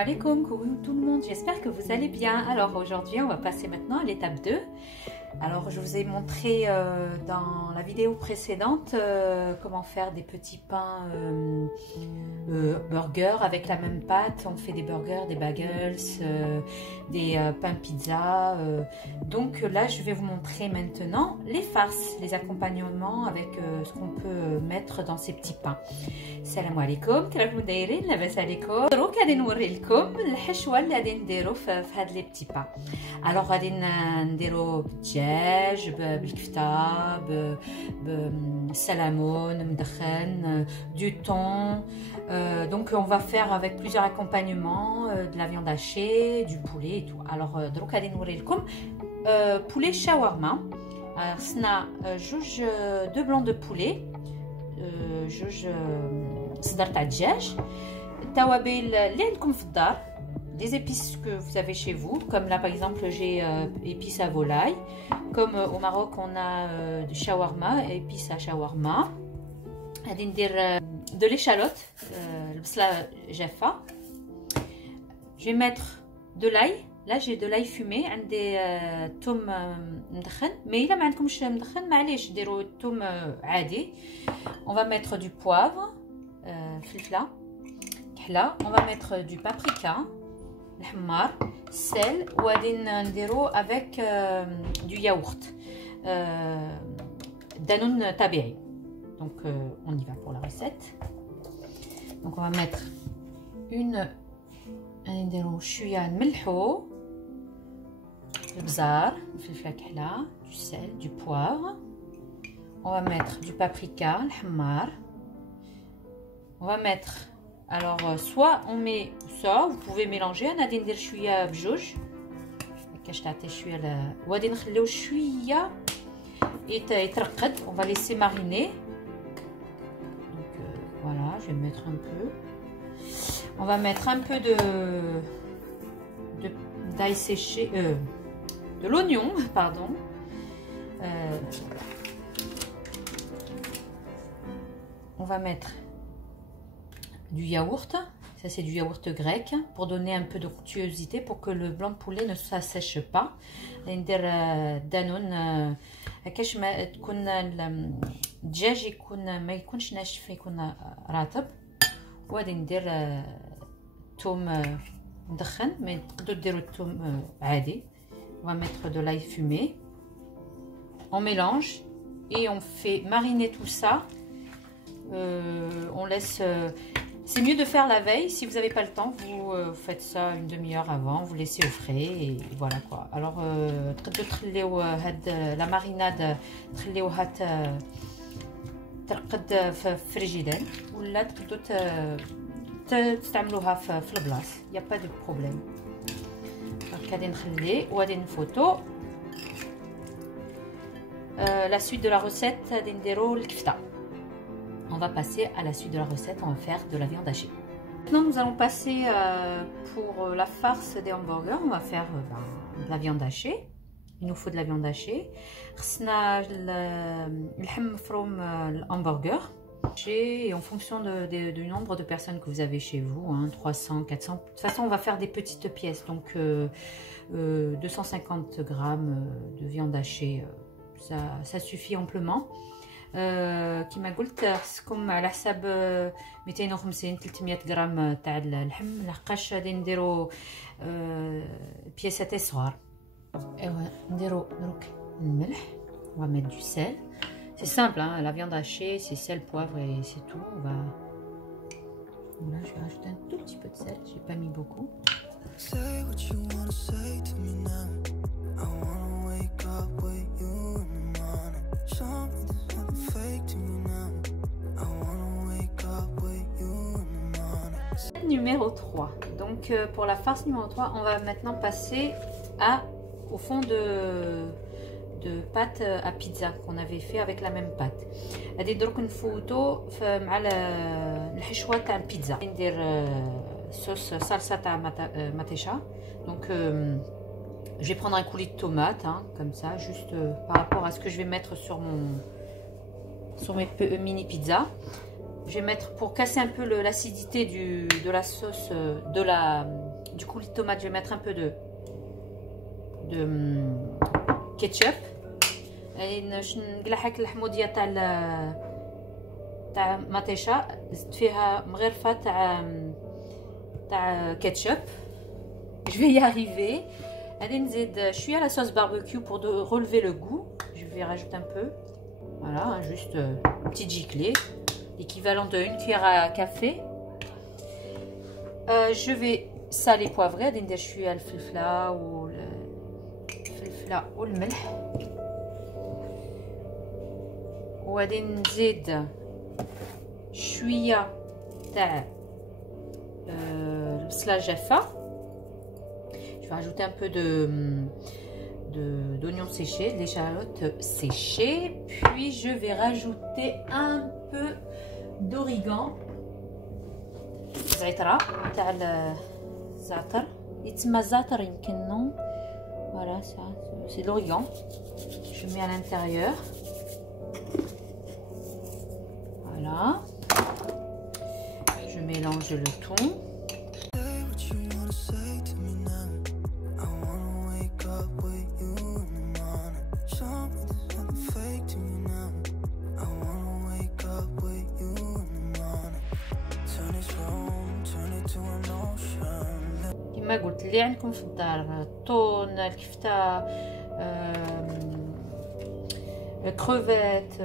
Alaikum, coucou tout le monde, j'espère que vous allez bien. Alors aujourd'hui on va passer maintenant à l'étape 2. Alors je vous ai montré dans la vidéo précédente comment faire des petits pains burgers avec la même pâte. On fait des burgers, des bagels, des pains pizza. Donc là je vais vous montrer maintenant les farces, les accompagnements avec ce qu'on peut mettre dans ces petits pains. Salam alaikum, كيفكم دايرين؟ لاباس عليكم؟ دروك غادي نوري لكم الحشوه اللي غادي نديرو في هاد لي بتي با. الوغ غادي نديرو بالدجاج بالكفته بالسلمون مدخن du thon. Donc on va faire avec plusieurs accompagnements, de la viande hachée, du poulet et tout. Alors دروك غادي نوري لكم poulet shawarma. خصنا جوج deux blancs de poulet, جوج صدر تاع الدجاج, التوابل اللي عندكم في الدار, des épices que vous avez chez vous, comme là par exemple j'ai épices à volaille, comme au Maroc on a du shawarma, épices à shawarma. غادي ندير de l'échalote, البصله جافه. Je vais mettre de l'ail. Là j'ai de l'ail fumé, عندي ثوم مدخن, mais إلا ما عندكمش مدخن معليش ديروا الثوم عادي. On va mettre du poivre, فلفله كحله. On va mettre du paprika الحمار, sel, وغادي نديرو avec du yaourt دانون طبيعي. Donc on y va pour la recette. Donc on va mettre غادي نديرو شويه نملحو البزار الفلفله كحله, du sel, du poivre. On va mettre du paprika الحمار. On va mettre, alors soit on met ça, vous pouvez mélanger. انا غادي ندير شويه بجوج كاش تعطي شويه, وغادي نخليو شويه يترقد. On va laisser mariner. Donc voilà, je vais mettre un peu. On va mettre un peu d'ail séché, de l'oignon, pardon. On va mettre du yaourt. Ça c'est du yaourt grec pour donner un peu d'onctuosité, pour que le blanc de poulet ne s'assèche pas. ندير دانون كاش ما تكون الدجاج يكون ما يكونش ناشف, يكون رطب. وغادي ندير ثوم مدخن, mais تقدروا ديروا الثوم عادي. On va mettre de l'ail fumé. On mélange et on fait mariner tout ça. On laisse. C'est mieux de faire la veille. Si vous n'avez pas le temps, vous faites ça une demi-heure avant. Vous laissez au frais et voilà quoi. Alors, تقدروا تخليو هاد la marinade تخليوها ترقد في الفريجيدان, ولا تقدروا تستعملوها في البلاص. y a pas de problème. غادي نخلي وغادي نفوتو. La suite de la recette غادي نديرو الكفته. On va passer à la suite de la recette. On va faire de la viande hachée. Maintenant nous allons passer pour la farce des hamburgers. On va faire de la viande hachée. Il nous faut de la viande hachée. خصنا اللحم مفروم الهامبرغر et en fonction du nombre de personnes que vous avez chez vous, hein, 300, 400. De toute façon on va faire des petites pièces, donc 250 grammes de viande hachée, ça suffit amplement. كما قلت خصكم على حساب 250 300 غرام تاع اللحم, لحقاش غادي نديرو بياسات صغار. ايوا نديرو دروك الملح. On va mettre du sel. C'est simple, hein, la viande hachée, c'est sel, poivre et c'est tout. On va. Là, je vais rajouter un tout petit peu de sel. J'ai pas mis beaucoup. Numéro 3. Donc pour la farce numéro 3, on va maintenant passer au fond de pâte à pizza qu'on avait fait avec la même pâte. غادي درك نفوتو مع الحشوه تاع البيتزا. ندير صوص صلصه تاع ماتيشا. Donc je vais prendre un coulis de tomate, hein, comme ça, juste par rapport à ce que je vais mettre sur mes mini pizzas. Je vais mettre, pour casser un peu l'acidité de la sauce, de la Du coup, les tomates, je vais mettre un peu de ketchup. Et نقلحك الحموضيه تاع مطيشه زدت فيها مغرفه تاع ketchup. Je vais y arriver. Allez, نزيد شويه la sauce barbecue pour relever le goût. Je vais rajouter un peu. Voilà, hein, juste une petite giclée, l'équivalent de 1 cuillère à café. Je vais saler poivrer. غادي ندير شويه الفلفله والملح. وغادي نزيد شويه تاع البصله جافه. Je vais rajouter un peu d'oignons séchés, des échalotes séchées. Puis je vais rajouter un peu d'origan. زعترة تاع الزعتر يتسمى الزعتر يمكن نو. Voilà, ça c'est de l'origan. Je mets à l'intérieur. Voilà. Je mélange le tout. كما قلت اللي عندكم في الدار الطون الكفته crevette,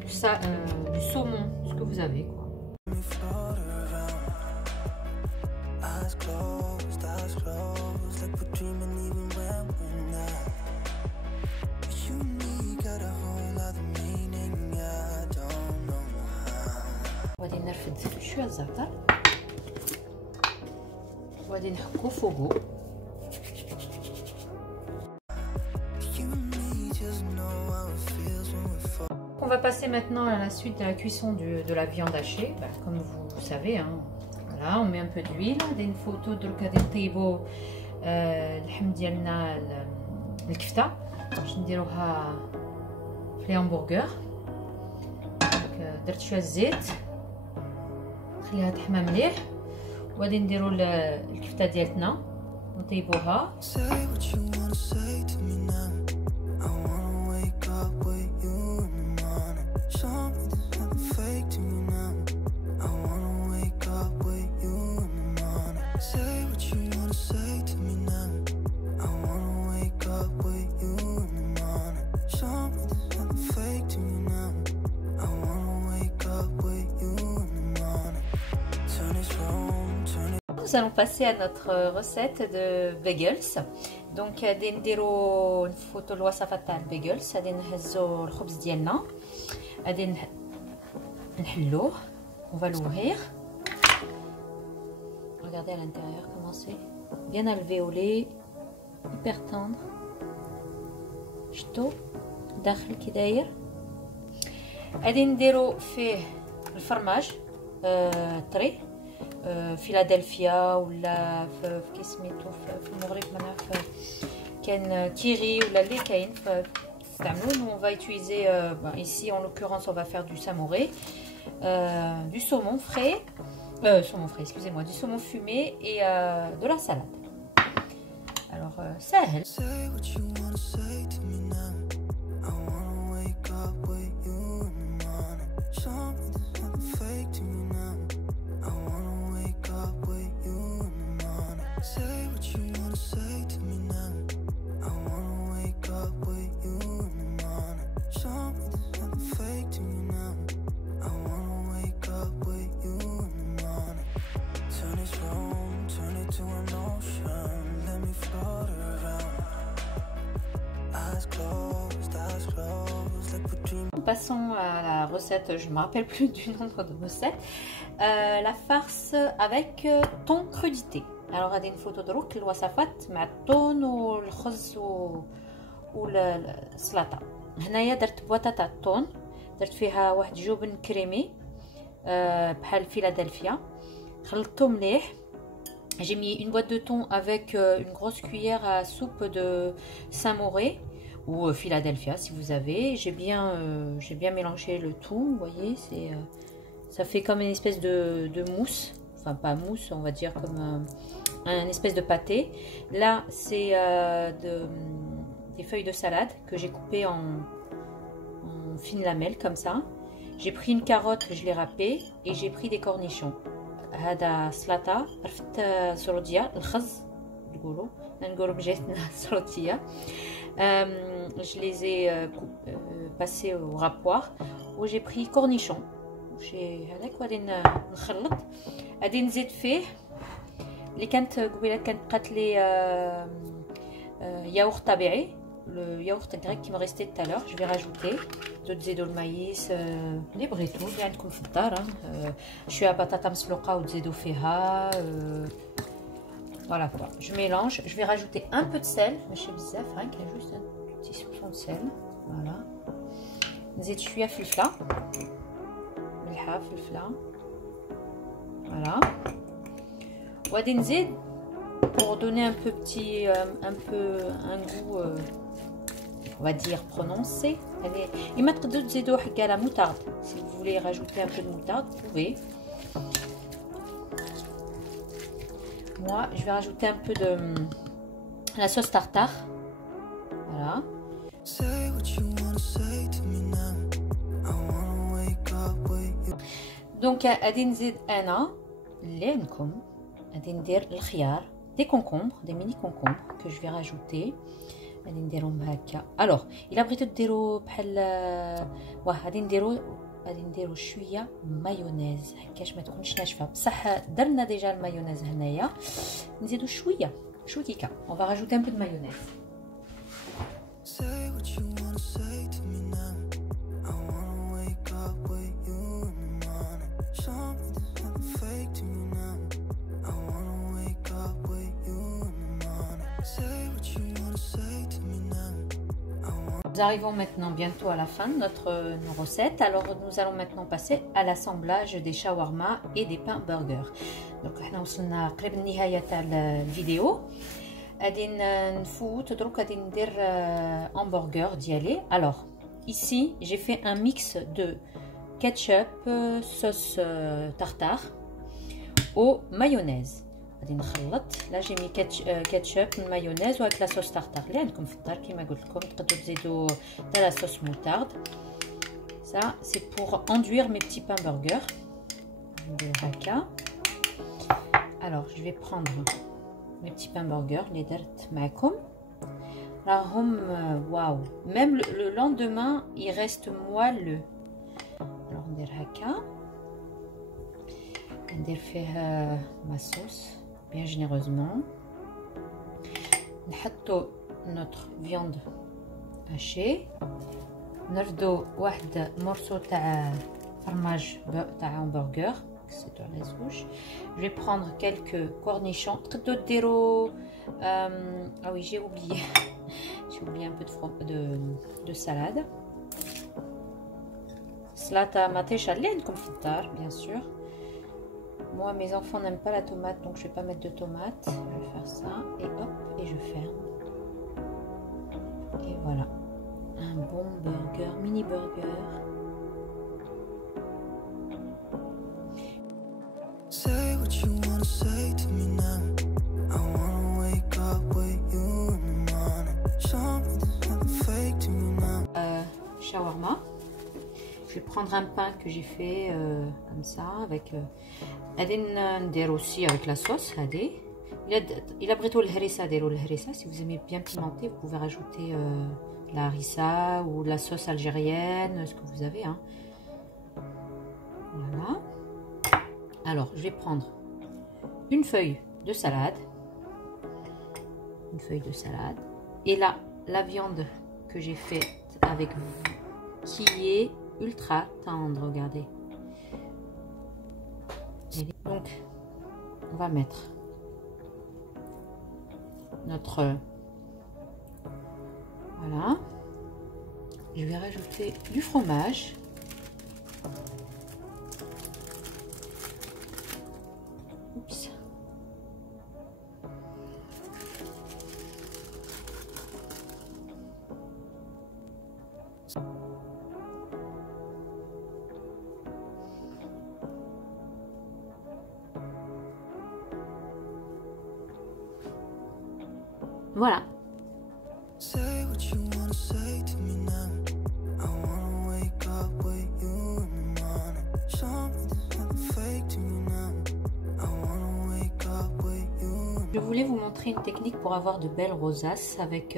du saumon, ce que vous avez quoi. وغادي نرفد شويه الزعتر وغادي نحكو فوقو. On va passer maintenant à la suite de la cuisson de la viande hachée. Comme vous savez, hein. Voilà, on met un peu d'huile. غادي نفوتو درك غادي نطيبو اللحم ديالنا الكفته باش نديروها في الهامبرغر. درت شويه الزيت نخليها تحمى مليح وغادي نديرو الكفته ديالتنا نطيبوها. Nous allons passer à notre recette de bagels. Donc غادي نديرو نفوتو الوصفات تاع الباجلز. غادي نهزو الخبز ديالنا غادي نحلوه. On va l'ouvrir. Regardez à l'intérieur comment c'est bien alvéolé, hyper tendre. شتو داخل كي داير. غادي نديرو فيه الفرماج طري فيلادلفيا ولا في كي سميتو في المغرب منعرف كاين كيري ولا اللي كاين تستعملوه. On va utiliser ici en l'occurrence on va faire du samouré, du saumon frais, excusez-moi, du saumon fumé et de la salade. Alors سهل. Passons à la recette, je ne me rappelle plus du nombre de recettes. La farce avec thon crudité. Alors غادي نفوتو دروك الوصفات مع الثون والخز والسلطه. هنايا درت بواطه تاع الثون درت فيها واحد جبن كريمي بحال فيلادلفيا خلطته مليح. J'ai mis une boîte de thon avec une grosse cuillère à soupe de Saint-Mauré ou Philadelphia si vous avez. J'ai bien mélangé le tout, vous voyez, ça fait comme une espèce de mousse, enfin pas mousse, on va dire comme un espèce de pâté. Là, c'est des feuilles de salade que j'ai coupées en fines lamelles comme ça. J'ai pris une carotte, je l'ai râpée et j'ai pris des cornichons. هذا سلطة عرفت سرودية الخز نقولوا بجيتنا سرودية. Je les ai passés au râpoir où j'ai pris cornichons. هذاك غادي نخلط غادي نزيد فيه اللي كانت قبيله كانت بقات لي yaourt طبيعي le yaourt grec qui me restait tout à l'heure. Je vais rajouter تزيدوا المايس اللي بغيتو اللي عندكم في الدار شويه بطاطا مسلوقه وتزيدوا فيها voilà quoi. Je mélange, je vais rajouter un peu de sel ماشي بزاف hein, juste un petit soupçon de sel. Voilà. نزيد شويه فلفله ملحه فلفله voilà. وغادي نزيد pour donner un peu petit un goût on va dire prononcé. Allez, et maintenant de tzido حكا la moutarde. Si vous voulez rajouter un peu de moutarde, vous pouvez. Moi, je vais rajouter un peu de la sauce tartare. Voilà. Donc, غادي نزيد انا اللي عندكم غادي ندير الخيار des concombres, des mini concombres que je vais rajouter. غادي نديرهم هكا. الوغ الا بغيتو ديروا بحال غادي نديروا شويه مايونيز هكاش ما تكونش ناشفه بصح درنا ديجا المايونيز هنايا نزيدوا شويه كيكه. On va rajouter un peu de mayonnaise. Nous arrivons maintenant bientôt à la fin de nos recettes. Alors nous allons maintenant passer à l'assemblage des shawarma et des pains burgers. Donc احنا وصلنا قريب النهايه تاع الفيديو. غادي نفوت دروك غادي ندير hamburger ديالي. Alors ici j'ai fait un mix de ketchup, sauce tartare au mayonnaise. غادي نخلط. Là j'ai mis ketchup, mayonnaise avec la sauce tartare اللي عندكم في الدار كما قلت لكم تقدروا تزيدوا de la sauce moutarde. Ça c'est pour enduire mes petits pains burgers. Alors je vais prendre mes petits pains burgers les درت معكم راهم واو même le lendemain il reste moelleux. Alors ندير هكا ندير فيه ma sauce bien généreusement. نحطوا notre viande hachée. نرفدوا واحد morceau تاع fromage تاع hamburger. C'est dans les rouges. Je vais prendre quelques cornichons. Ah oui, j'ai oublié. J'ai oublié un peu de salade. Salata matesha comme fitar, bien sûr. Moi, mes enfants n'aiment pas la tomate, donc je vais pas mettre de tomate. Je vais faire ça et hop, et je ferme. Et voilà, un bon burger, mini burger. Say what you wanna say to me now. I wanna wake up with you in the morning. Show me there's nothing fake to me now. Shawarma. Je vais prendre un pain que j'ai fait comme ça avec. غادي ندير aussi avec la sauce. هذه إلا بغيتو الهريسة ديروا الهريسة. Si vous aimez bien pimenter, vous pouvez rajouter la harissa ou la sauce algérienne, ce que vous avez. Hein. Voilà. Alors, je vais prendre une feuille de salade. Une feuille de salade. Et là, la viande que j'ai faite avec vous, qui est ultra tendre, regardez. Donc, on va mettre notre... Voilà. Je vais rajouter du fromage. Oups. Voilà. Say what you wanna say to me now. I wanna wake up with you in the morning. Show me there's nothing fake to me now. I wanna wake up with you. Je voulais vous montrer une technique pour avoir de belles rosaces avec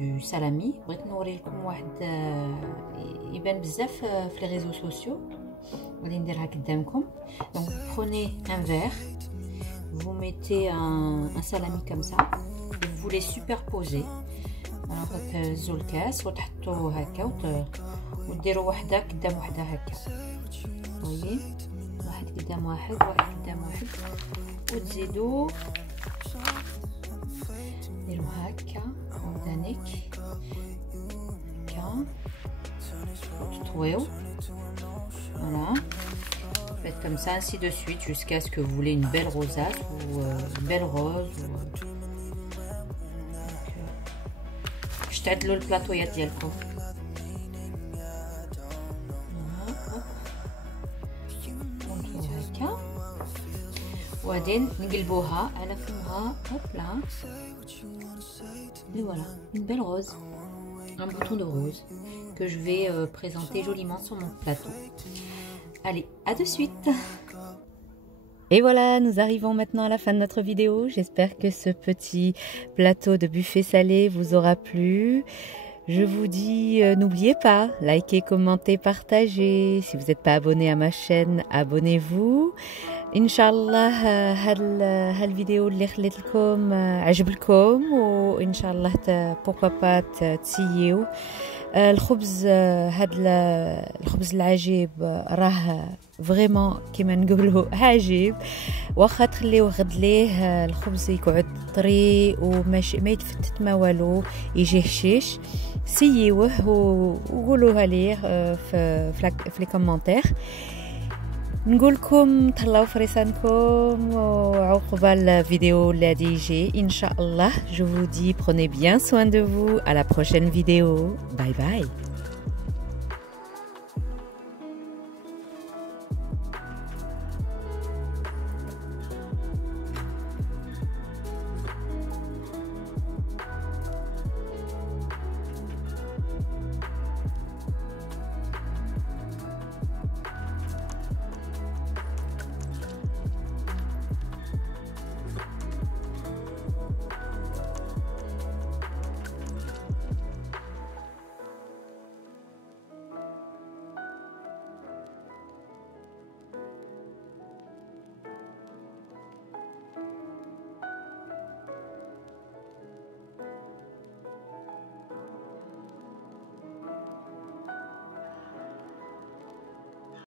du salami. بغيت نوريلكم واحد يبان بزاف في les réseaux sociaux. غادي نديرها قدامكم. Donc vous prenez un verre, vous mettez un salami comme ça et vous les superposez. Alors تهزوا الكاس وتحطوا هكا وديروا وحده قدام وحده هكا. طيب واحد قدام واحد واحد قدام واحد وتزيدوا ديروا هكا ودانيك هكا وتطويو. Voilà, faites comme ça ainsi de suite jusqu'à ce que vous voulez une belle rosace ou une belle rose. Je t'aide le plateau ديالكم. هكا وبعدين نقلبوها على فمها هوبلا. Et voilà, une belle rose, un bouton de rose que je vais présenter joliment sur mon plateau. Allez, à de suite. Et voilà, nous arrivons maintenant à la fin de notre vidéo. J'espère que ce petit plateau de buffet salé vous aura plu. Je vous dis, n'oubliez pas, likez, commentez, partagez. Si vous n'êtes pas abonné à ma chaîne, abonnez-vous. Inch'Allah, هاد الفيديو اللي خليت لكم عجبكم وإن شاء الله pourquoi pas تسيو الخبز. هاد الخبز العجيب راه فريمون كيما نقولوا عجيب، واخا تخليوه غد ليه الخبز يقعد طري وماشي ما يتفتت ما والو، يجي هشيش. سيوه وقولوها ليه في لي كومونتير. نقولكم تهلاو في ريسانكم وعقبال الفيديو الذي يجي ان شاء الله. Je vous dis prenez bien soin de vous. À la prochaine vidéo. Bye bye.